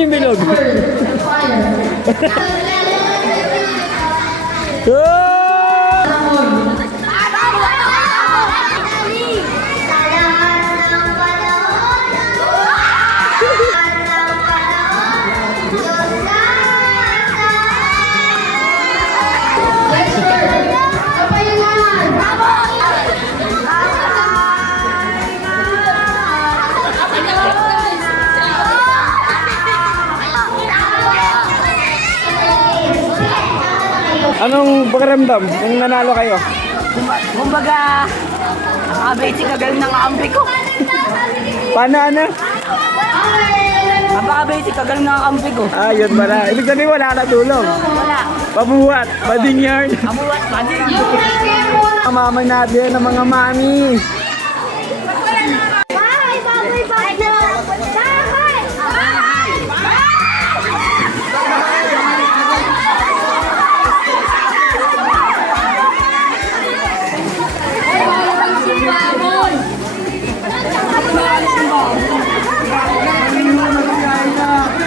Yung bilog. Oh! Anong pakiramdam kung nanalo kayo? Kumbaga, basic kagaling ng kampi ko. Paano ano? Napaka-basic kagaling ng kampi ko. Ah, yun pala. Ibig sabihin wala na tulong. Wala. Pabuhat, bading yarn. Amuat, bading. Ang mamang natin ng mga mami.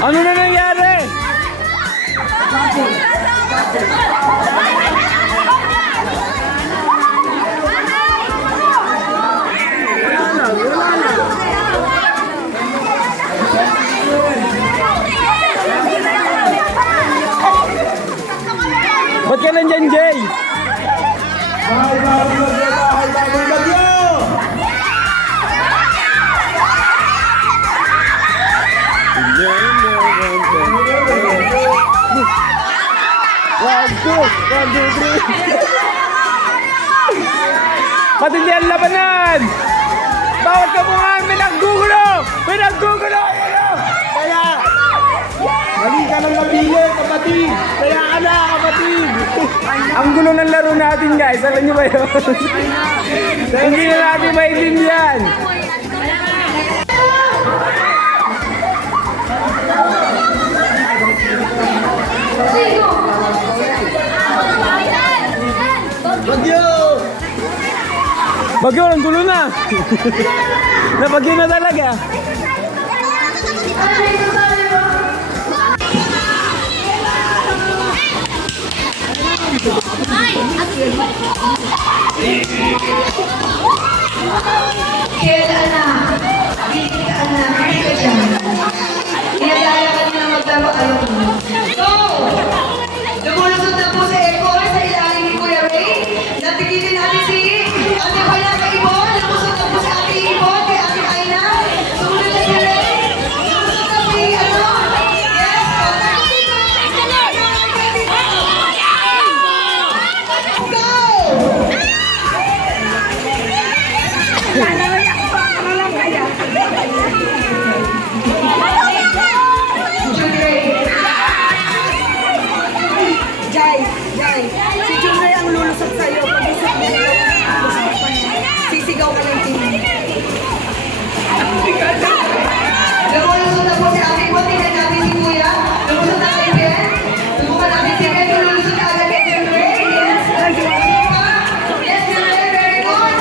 Ano na nangyari? Ba't ka nandyan, Jay? Matindi ang labanan! Bawat ka mo nga pinaggugulo! Pinaggugulo! Kaya! Mali ka lang napili, kapatid! Kaya ka na, kapatid! Ang gulo ng laro natin, guys. Alam nyo ba yun? Hindi na natin maintindihan. Bagyo! Bagyo, ang gulo na! Napagyo na talaga! Kailan na? Bibitaan na. Hindi ka dyan. Inagaya ka nila maglaro. Ayaw mo. So, lumulusot na po sa airport sa ilalim ni Kuya Ray. Natigilin natin si Ate Pala Kaibon. Lumusot na po sa Ate Ibon kay Ate Aina. Sumunod na si Ray. Lumusot na si ano? Yes. Jai, si Junray ang lulusot sa'yo. Pag-isip mo yung sisigaw ka ng tingin. Lumulusot na po si Ate Ibon. Tingnan natin si Kuya. Lumusot na kay Ben. Subukan natin si Ben. Lulusot na agad kay Ray. Yes. Yes, Ray. Very good.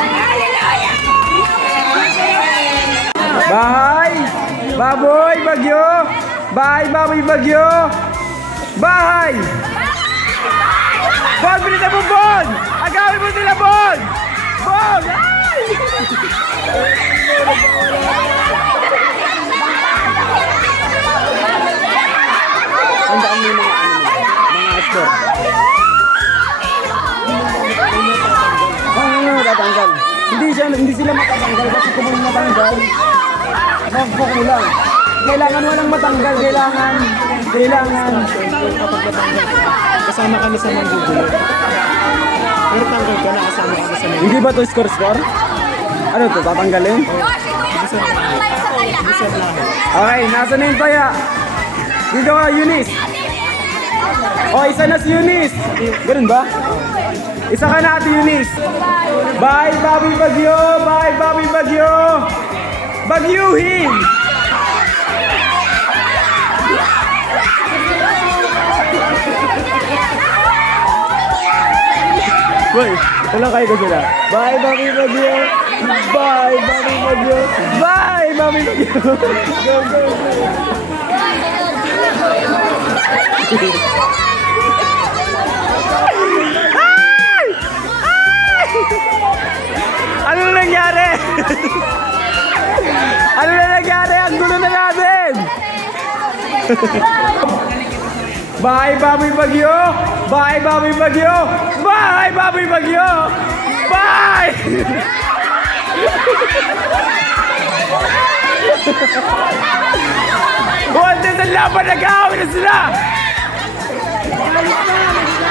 Bahay! Baboy, bagyo! Bahay, baboy, bagyo! Bahay! Bon, bilisan mo, Bon! Agawin mo sila, Bon! Bon! Ay! Ang daan mo mga astor. Tatanggal. Hindi sila matatanggal kasi kung may matanggal, mag-book mo lang. Kailangan walang matanggal, kailangan. Kasama kami sa manggugulo. Pero tanggal ka na, kasama kami sa manggugulo. Hindi ba to score? Ano to, tatanggalin? Okay, nasa na yung taya? Dito ka, Eunice. O, isa na si Eunice. Ganun ba? Isa ka na, Ate Eunice. Bye, Bobby Bagyo! Bye, Bobby Bagyo! Bagyuhin! Boy, wala kayo ko sila. Bye, Bobby Bagyo! Bye, Bobby Bagyo! Bye, Bobby Bagyo! Go, go, go! Ay! Ay! Ano na nangyari? Ano na nangyari? Ang gulo na natin! Bye, Baboy Bagyo! Bye, Baboy Bagyo! Bye, Baboy Bagyo! Bye! Buwan din sa laban, nag-aaway na sila!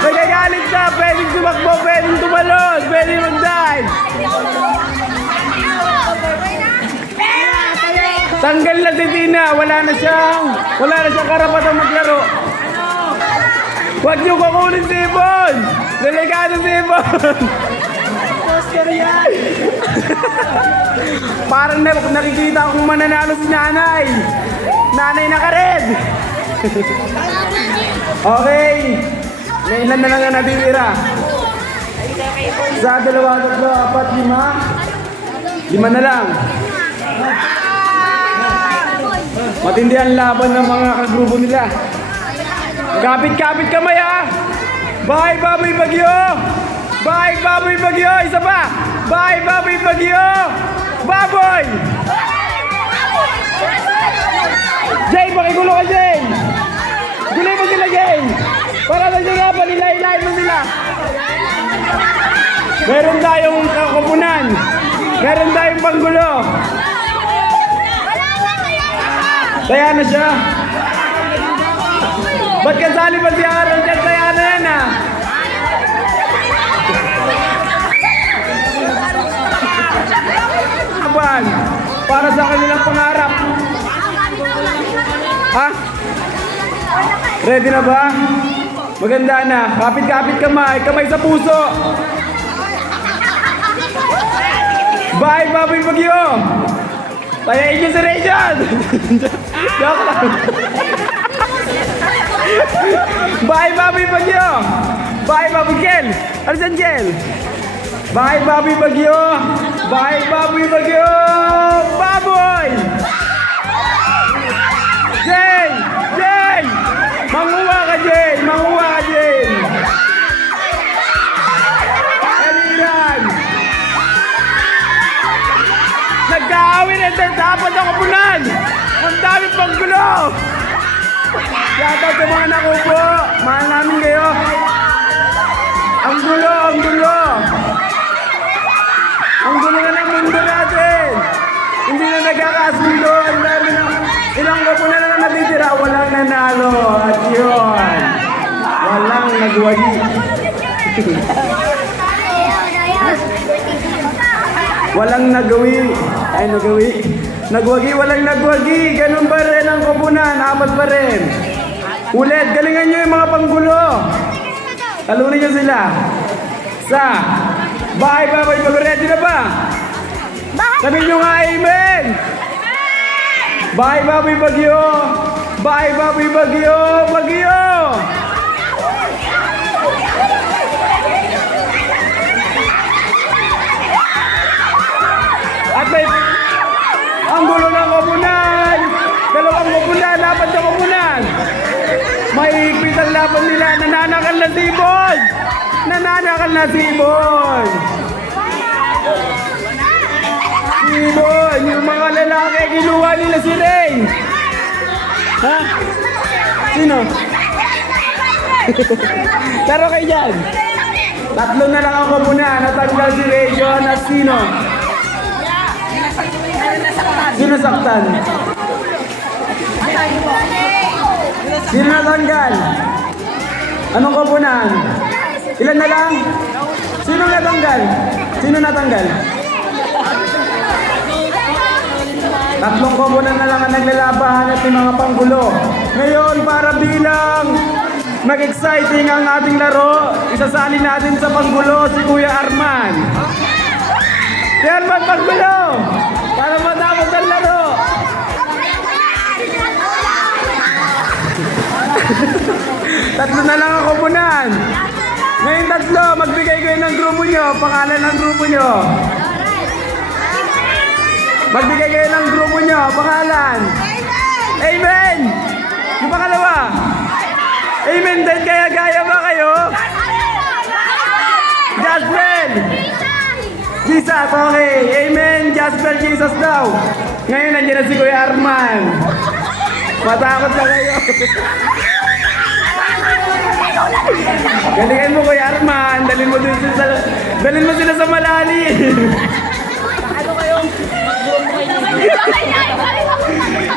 Nagagalit na, pwedeng tumakbo, pwedeng tumalon, pwedeng mag-dive! Tanggal na si Tina, wala na siyang karapatang maglaro. Huwag niyo kukunin si Ibon! Delikado si Ibon! Poster yan! Parang nakikita kong mananalo si nanay. Nanay naka-red! Okay. May ilan na lang ang natitira. Sa 2, 3, 4, 5. 5 na lang. Matindi ang laban ng mga kagrupo nila. Kapit-kapit kamay ha! Bye, Baboy Bagyo! Bye, Baboy Bagyo! Isa pa! Bye, Baboy Bagyo! Baboy! Jay, pakigulo ka, Jay! Gulay mo sila, Jay! Para lang sila, panilayin mo sila! Meron tayong kakupunan! Meron tayong panggulo! Kaya na siya! Ba't kasali pa si Aaron dyan? Kaya na yan ah! Aban, para sa kanilang pangarap. Ha? Ready na ba? Maganda na. Kapit-kapit kamay. Kamay sa puso. Bye, Baboy Bagyo! Tayain niyo si Rayjan! Joke lang. Bye, Baboy Bagyo! Bye, Baboy Kel! Ano dyan, Kel? Bye, Baboy Bagyo! Bye, Baboy Bagyo! Baboy! Jay! Jay! Manguha ka, Jay! Manguha ka, Jay! Eliran! Nagkaawin na ito! Dapat ako punan! Ang dami pang gulo! Shoutout sa mga nakupo! Mahal namin kayo! Ang gulo! Ang gulo! Ang gulo na ng mundo natin! Hindi na nagkakasundo! Ang dami ng ilang kapo na lang natitira! Walang nanalo! At yun! Walang nagwagi! Walang nagawi! Ay, nagawi! Nagwagi, walang nagwagi! Ganun pa rin ang koponan! 4 pa rin! Ulit! Galingan nyo yung mga panggulo! Talunin nyo sila! Sa! Bye, Baboy Bagyo! Ready na ba? Sabihin nyo nga, amen! Bye, Baboy Bagyo! Bye, Baboy Bagyo! Bagyo! At may ang gulo ng koponan! Dalawang koponan! Laban sa koponan! May higpit ang laban nila! Nananakal na si Ibon! Nananakal na si Ibon! Si Ibon! Yung mga lalaki, kinuha nila si Ray! Ha? Sino? Taro kayo dyan! 3 na lang ang koponan! Natanggal si Ray, John at sino? Sino saktan? Sino natanggal? Anong koponan? Ilan na lang? Sino natanggal? Sino natanggal? 3 koponan na lang ang naglalabahan at yung mga panggulo. Ngayon, para bilang mag-exciting ang ating laro, isasali natin sa panggulo si Kuya Arman. Si Arman, panggulo! Para matapos ang laro! 3 na lang ang koponan. Ngayon 3, magbigay kayo ng grupo nyo. Pangalan ng grupo nyo. Magbigay kayo ng grupo nyo. Pangalan. Amen! Yung pangalawa. Amen! Jesus. Okay. Amen. Jasper Jesus daw. Ngayon, nandiyan na si Kuya Arman. Matakot na kayo. Galingan mo, Kuya Arman. Dalhin mo sila sa malalim.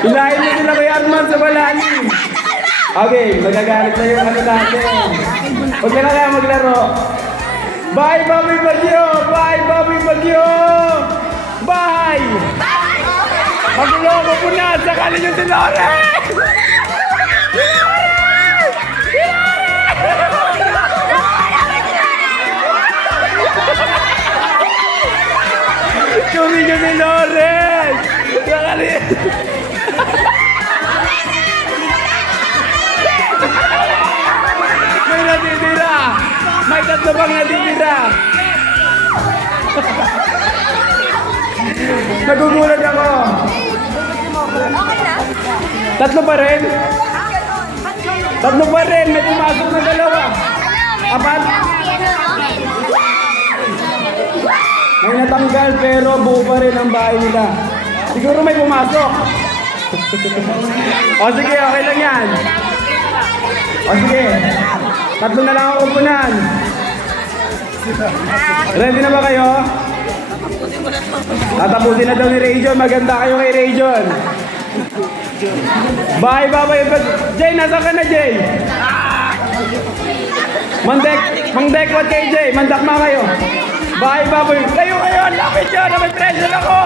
Hilahin mo sila, Kuya Arman, sa malalim. Okay, magagalit na yung ano natin. Huwag na kaya maglaro. Bye, Bobby Bagyo! Bye, Bobby Bagyo! Bye! Magloko po na! Sakali nyo si Lore! Kumi nyo si Lore! Sakali! May natitira! May tatlo bang natitira? Nagugulat ako. Tatlo pa rin? Tatlo pa rin. May pumasok na dalawa. Apat? May natanggal pero buo pa rin ang bahay nila. Siguro may pumasok. O sige, okay lang yan. O sige. Tatlo na lang ako punan. Ready na ba kayo? Tatapusin na daw ni Rayjon. Maganda kayo kay Rayjon. Bye, bye. Jay, nasa ka na, Jay? Mangdekwat kay Jay. Mandakma kayo. Bye, bye. Kayo. Lapit nyo. May pressure ako.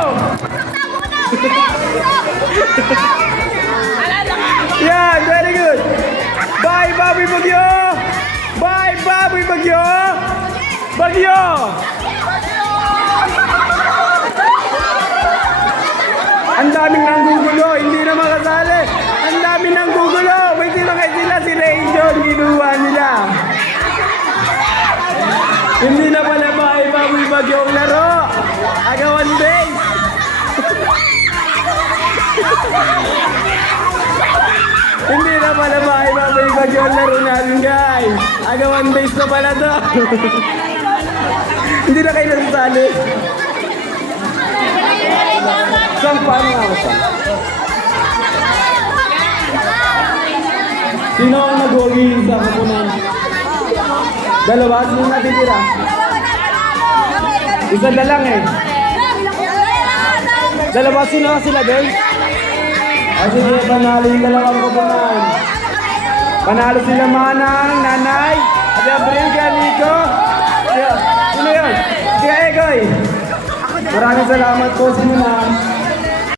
Yan, very good. Bye, Bobby Bagyo. Bye, Bobby Bagyo. Bagyo. Ang daming nanggugulo, hindi na makasali. Ang daming nanggugulo. May sinakay sila si Rayjon, ginuha nila. Hindi na pala Bobby Bagyo ang laro. Agawan base. Hindi na pala Bobby Bagyo ang laro natin, guys. Agawan base na pala to. Hindi na kayo nasasali. Saan paano nga ako siya? Sino ang nag-uwi sa kapunan? Dalawa? Sino natitira? Isa na lang eh. Dalawa sino sila din? Sige, panalo yung dalawang kapunan. Panalo sila Manang, Nanay, at Abriga, Nico. Sino yun? Sige, Egoy. Maraming salamat po sa inyo na.